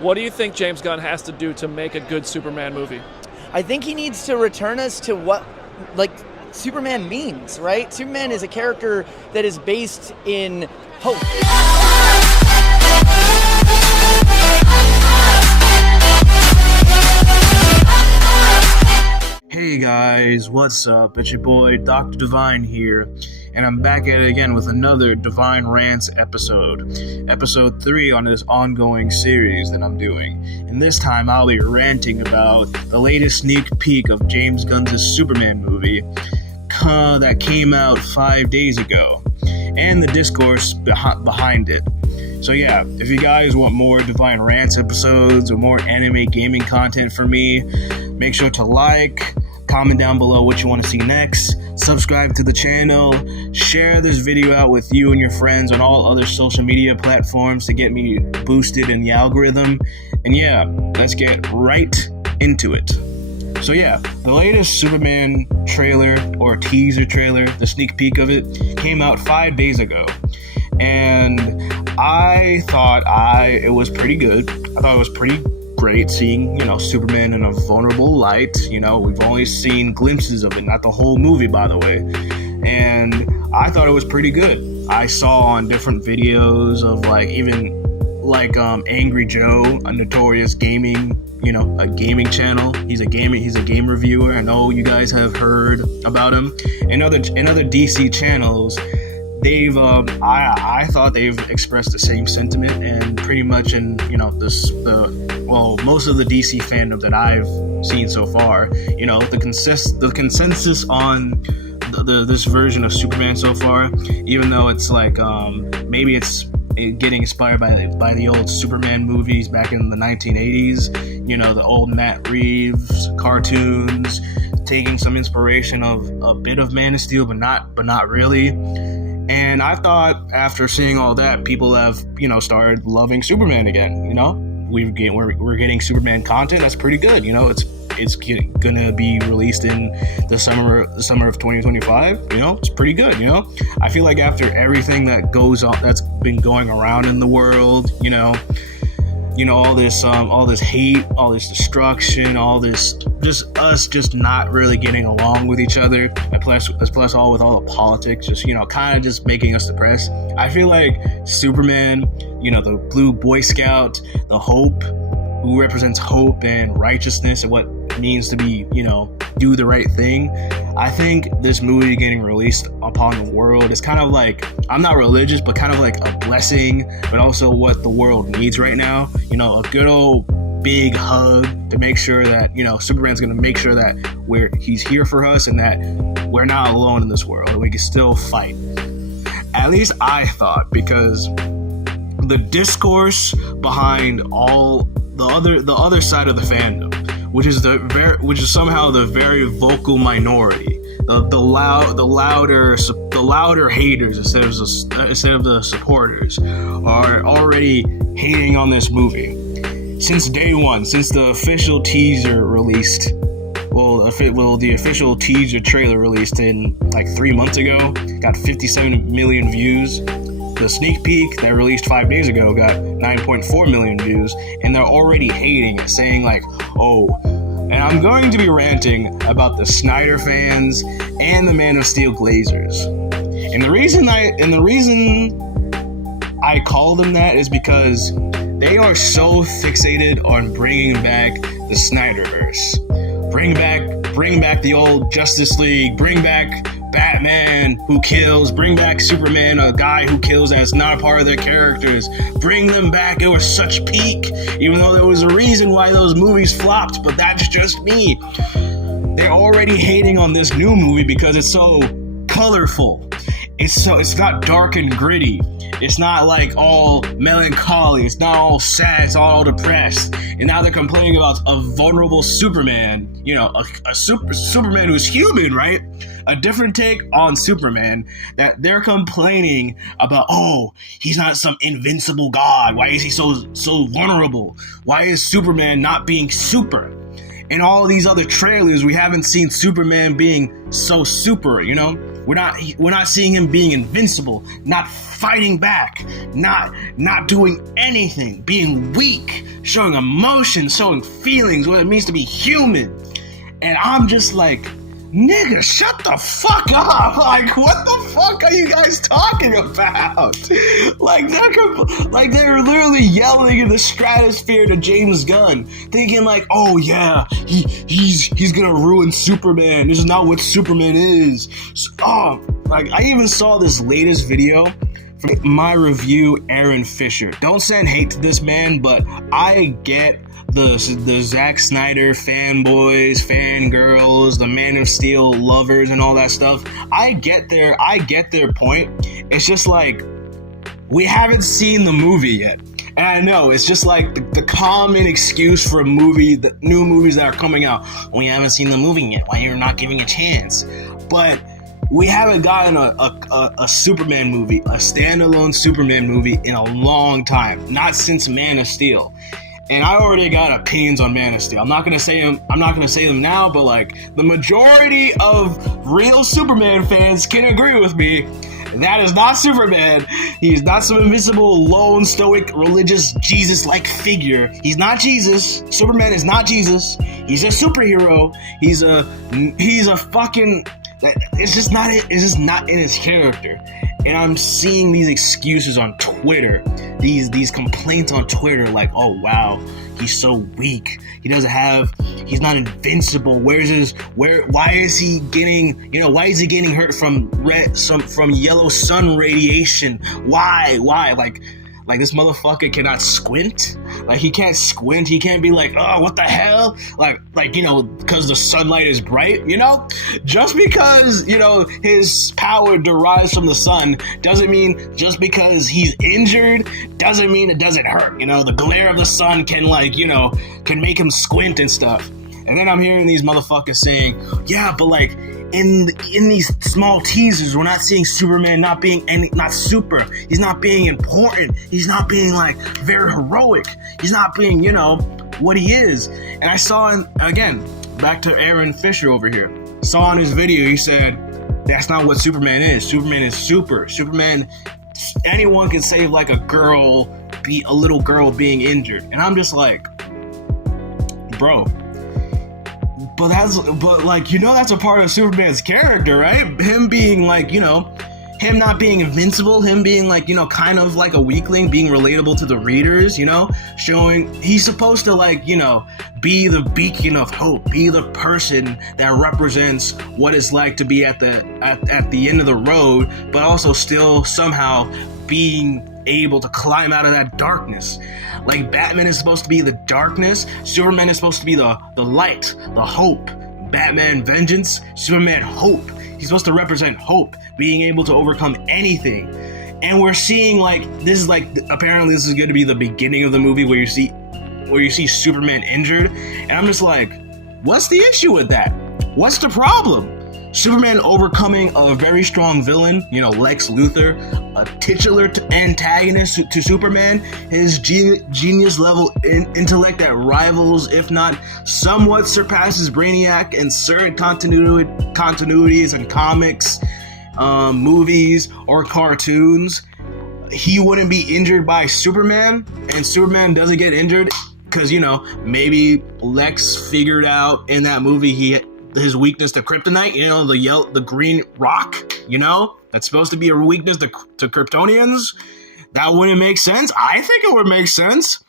What do you think James Gunn has to do to make a good Superman movie? I think he needs to return us to what, like, Superman means, right? Superman is a character that is based in hope. Hey guys, what's up? It's your boy Dr. Divine here, and I'm back at it again with another Divine Rants episode. Episode 3 on this ongoing series that I'm doing. And this time I'll be ranting about the latest sneak peek of James Gunn's Superman movie that came out 5 days ago, and the discourse behind it. So yeah, if you guys want more Divine Rants episodes or more anime gaming content from me, make sure to like, comment down below what you want to see next, subscribe to the channel, share this video out with you and your friends on all other social media platforms to get me boosted in the algorithm. And yeah, let's get right into it. So yeah, the latest Superman trailer or teaser trailer, the sneak peek of it, came out 5 days ago. And I thought it was pretty good. I thought it was pretty great seeing, Superman in a vulnerable light. We've only seen glimpses of it, not the whole movie, by the way. And I thought it was pretty good. I saw on different videos of Angry Joe, a notorious gaming, a gaming channel. He's a game reviewer. I know you guys have heard about him. And other DC channels, they've I thought they've expressed the same sentiment, and pretty much in most of the DC fandom that I've seen so far, the consensus on this version of Superman so far, even though it's maybe it's getting inspired by the old Superman movies back in the 1980s, the old Matt Reeves cartoons, taking some inspiration of a bit of Man of Steel, but not really. And I thought after seeing all that, people have, started loving Superman again. We're getting Superman content. That's pretty good. It's gonna be released in the summer of 2025. It's pretty good. I feel like after everything that goes on, that's been going around in the world, all this hate, all this destruction, all this just not really getting along with each other, and plus all the politics, kind of just making us depressed. I feel like Superman, the blue Boy Scout, the hope, who represents hope and righteousness and what it means to be, do the right thing. I think this movie getting released upon the world is kind of like, I'm not religious, but kind of like a blessing, but also what the world needs right now. A good old big hug to make sure that, Superman's going to make sure that he's here for us and that we're not alone in this world, and we can still fight. At least I thought, because the discourse behind all the other side of the fandom, which is somehow the very vocal minority, the louder haters instead of the supporters, are already hating on this movie since day one, since the official teaser released. The official teaser trailer released in 3 months ago got 57 million views. The sneak peek that released 5 days ago got 9.4 million views, and they're already hating it, saying and I'm going to be ranting about the Snyder fans and the Man of Steel Glazers. And the reason I call them that is because they are so fixated on bringing back the Snyderverse. Bring back the old Justice League, bring back Batman who kills, bring back Superman, a guy who kills that's not a part of their characters. Bring them back. It was such peak, even though there was a reason why those movies flopped, but that's just me. They're already hating on this new movie because it's so colorful. It's not dark and gritty. It's not all melancholy. It's not all sad. It's all depressed. And now they're complaining about a vulnerable Superman. A Superman who's human, right? A different take on Superman, that they're complaining about. Oh, he's not some invincible god. Why is he so vulnerable? Why is Superman not being super? In all these other trailers, we haven't seen Superman being so super, We're not seeing him being invincible, not fighting back, not doing anything, being weak, showing emotion, showing feelings, what it means to be human. And I'm just like, nigga, shut the fuck up! Like, what the fuck are you guys talking about? Like, they're literally yelling in the stratosphere to James Gunn, thinking like, oh yeah, he's gonna ruin Superman. This is not what Superman is. So, like, I even saw this latest video from my review, Aaron Fisher. Don't send hate to this man, but I get the Zack Snyder fanboys, fangirls, the Man of Steel lovers, and all that stuff. I get their point. It's just like, we haven't seen the movie yet. And I know it's just like the common excuse for a movie, the new movies that are coming out. We haven't seen the movie yet. Why you're not giving a chance? But we haven't gotten a Superman movie, a standalone Superman movie in a long time. Not since Man of Steel. And I already got opinions on Man of Steel. I'm not gonna say them now, but like, the majority of real Superman fans can agree with me. That is not Superman. He is not some invisible, lone, stoic, religious, Jesus-like figure. He's not Jesus. Superman is not Jesus. He's a superhero. He's a fucking. It's just not in his character. And I'm seeing these excuses on Twitter, these complaints on Twitter, like, oh wow, he's so weak. He's not invincible. Why is he getting hurt from yellow sun radiation? Why? Like this motherfucker cannot squint. Like, he can't squint. He can't be like, oh, what the hell? Like, because the sunlight is bright, Just because, his power derives from the sun doesn't mean just because he's injured doesn't mean it doesn't hurt. The glare of the sun can make him squint and stuff. And then I'm hearing these motherfuckers saying, yeah, but like, in these small teasers, we're not seeing Superman not being not super. He's not being important. He's not being like very heroic. He's not being, what he is. And I saw him again, back to Aaron Fisher over here. Saw in his video, he said, that's not what Superman is. Superman is super. Superman, anyone can save like a little girl being injured. And I'm just like, bro. But that's a part of Superman's character, right? Him being like, him not being invincible, him being like, kind of like a weakling, being relatable to the readers, showing he's supposed to like, be the beacon of hope, be the person that represents what it's like to be at the end of the road, but also still somehow being able to climb out of that darkness. Like, Batman is supposed to be the darkness, Superman is supposed to be the light, the hope. Batman vengeance, Superman hope. He's supposed to represent hope, being able to overcome anything. And we're seeing apparently this is going to be the beginning of the movie where you see Superman injured, and I'm just like, what's the issue with that? What's the problem? Superman overcoming a very strong villain, Lex Luthor, a titular antagonist to Superman, his genius level intellect that rivals, if not somewhat surpasses Brainiac in certain continuities in comics, movies, or cartoons. He wouldn't be injured by Superman, and Superman doesn't get injured because, maybe Lex figured out in that movie his weakness to kryptonite, the green rock, that's supposed to be a weakness to Kryptonians. That wouldn't make sense. I think it would make sense.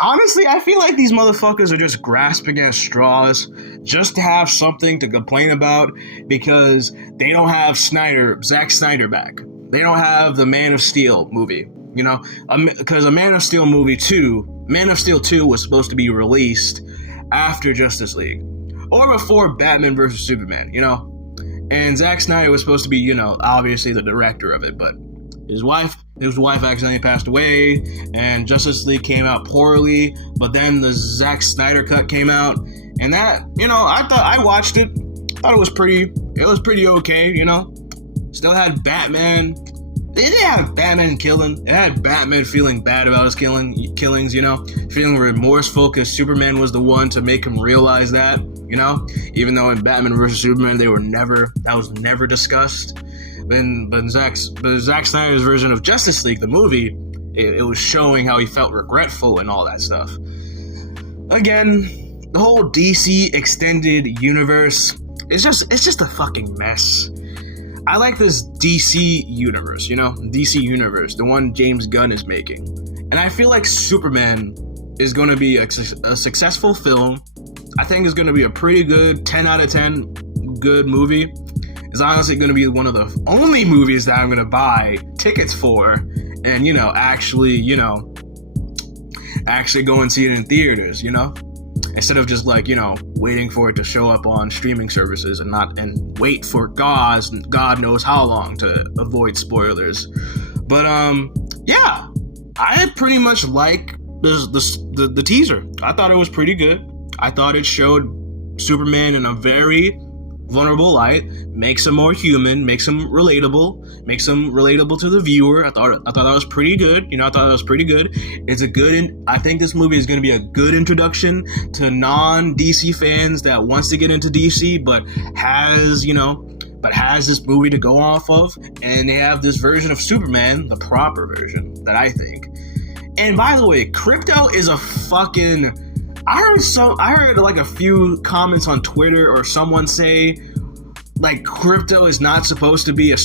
Honestly, I feel like these motherfuckers are just grasping at straws just to have something to complain about because they don't have Zack Snyder back. They don't have the Man of Steel movie, because a Man of Steel movie 2, Man of Steel 2 was supposed to be released after Justice League. Or before Batman vs. Superman, And Zack Snyder was supposed to be, obviously the director of it, but his wife accidentally passed away, and Justice League came out poorly, but then the Zack Snyder cut came out, and that, I watched it, thought it was pretty okay, Still had Batman. They didn't have Batman killing. It had Batman feeling bad about his killings, feeling remorseful because Superman was the one to make him realize that, even though in Batman vs. Superman that was never discussed. But Zack Snyder's version of Justice League, the movie, it was showing how he felt regretful and all that stuff. Again, the whole DC extended universe is just a fucking mess. I like this DC universe, DC universe, the one James Gunn is making. And I feel like Superman is going to be a successful film. I think it's going to be a pretty good 10 out of 10 good movie. It's honestly going to be one of the only movies that I'm going to buy tickets for and, actually go and see it in theaters, instead of just waiting for it to show up on streaming services and wait for God knows how long to avoid spoilers. But yeah, I pretty much like the teaser. I thought it was pretty good. I thought it showed Superman in a very vulnerable light, makes him more human, makes him relatable to the viewer. I thought that was pretty good. I thought that was pretty good. I think this movie is going to be a good introduction to non-DC fans that wants to get into DC, but has this movie to go off of, and they have this version of Superman, the proper version, that I think. And by the way, Crypto is a fucking... I heard like a few comments on Twitter or someone say like Crypto is not supposed to be a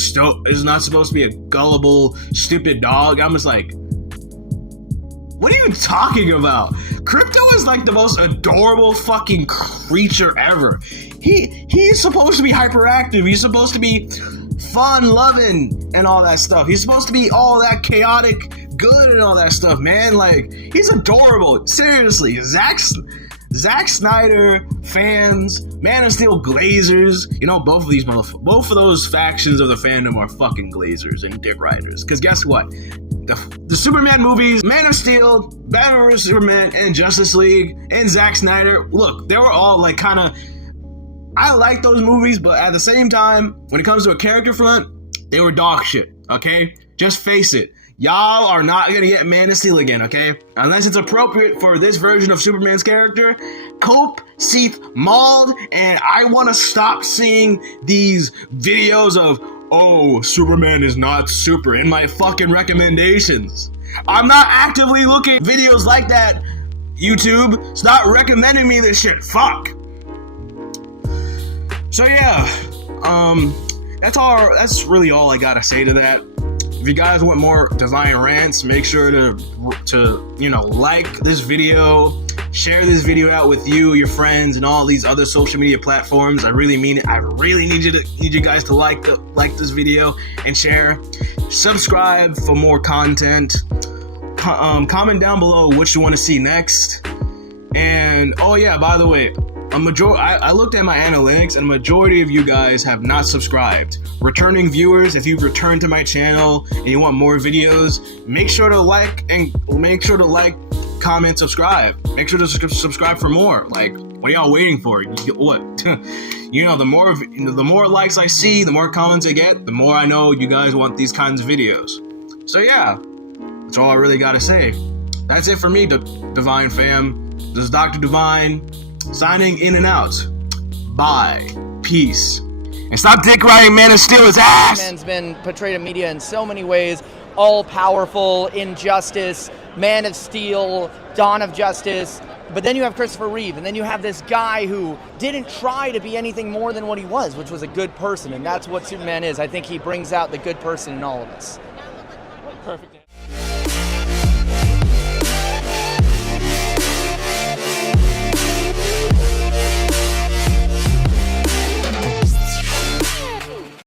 gullible, stupid dog. I'm just like, what are you talking about? Crypto is like the most adorable fucking creature ever. He's supposed to be hyperactive. He's supposed to be fun, loving, and all that stuff. He's supposed to be all that chaotic good and all that stuff, man. Like, he's adorable. Seriously, Zack Snyder fans, Man of Steel glazers, both of those factions of the fandom are fucking glazers and dick riders. Because guess what? The Superman movies, Man of Steel, Batman vs Superman, and Justice League, and Zack Snyder, look, they were all like kind of... I like those movies, but at the same time, when it comes to a character front, they were dog shit, okay? Just face it. Y'all are not gonna get Man of Steel again, okay? Unless it's appropriate for this version of Superman's character. Cope, Seath, Mauled, and I want to stop seeing these videos of, oh, Superman is not super in my fucking recommendations. I'm not actively looking at videos like that, YouTube. Stop recommending me this shit, fuck. So yeah, that's really all I gotta say to that. If you guys want more Divine Rants, make sure to like this video, share this video out with your friends, and all these other social media platforms. I really mean it. I really need you guys to like this video and share. Subscribe for more content. Comment down below what you want to see next. And oh yeah, by the way, I looked at my analytics, and a majority of you guys have not subscribed. Returning viewers, if you've returned to my channel and you want more videos, make sure to like, comment, subscribe. Make sure to subscribe for more. Like, what are y'all waiting for? What? The more likes I see, the more comments I get, the more I know you guys want these kinds of videos. So yeah, that's all I really gotta say. That's it for me, Divine fam. This is Dr. Divine, signing in and out. Bye. Peace. And stop dick riding Man of Steel's ass! Man's been portrayed in media in so many ways. All-powerful, Injustice, Man of Steel, Dawn of Justice. But then you have Christopher Reeve, and then you have this guy who didn't try to be anything more than what he was, which was a good person. And that's what Superman is. I think he brings out the good person in all of us. Perfect.